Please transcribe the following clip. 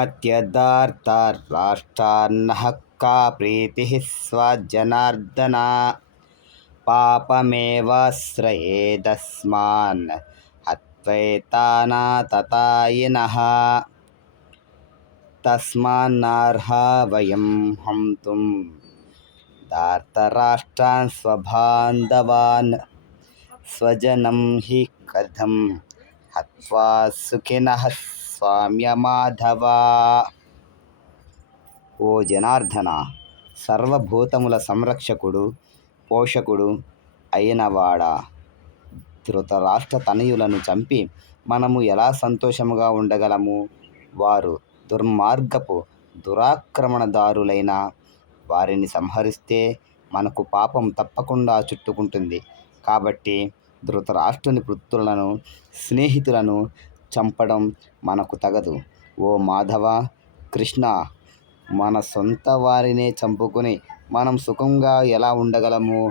అత్యదార్తారాష్ట్రాన్నః కా ప్రీతిః స్వజనార్దన పాపమేవాశ్రయేదస్మాన్ హత్వైతానాతతాయినః తస్మాన్నర్హా వయం హంతుం ధార్తరాష్ట్రాన్ స్వబాంధవాన్ స్వజనం హి కథం హత్వా సుఖినః స్వామ్యమాధవ. ఓ జనార్దన, సర్వభూతముల సంరక్షకుడు పోషకుడు అయినవాడా, ధృతరాష్ట్ర తనయులను చంపి మనము ఎలా సంతోషముగా ఉండగలము? వారు దుర్మార్గపు దురాక్రమణదారులైన వారిని సంహరిస్తే మనకు పాపం తప్పకుండా చుట్టుకుంటుంది. కాబట్టి ధృతరాష్ట్రుని పుత్రులను స్నేహితులను చంపడం మనకు తగదు. ఓ మాధవ, కృష్ణ, మన సొంత వారినే చంపుకుని మనం సుఖంగా ఎలా ఉండగలము?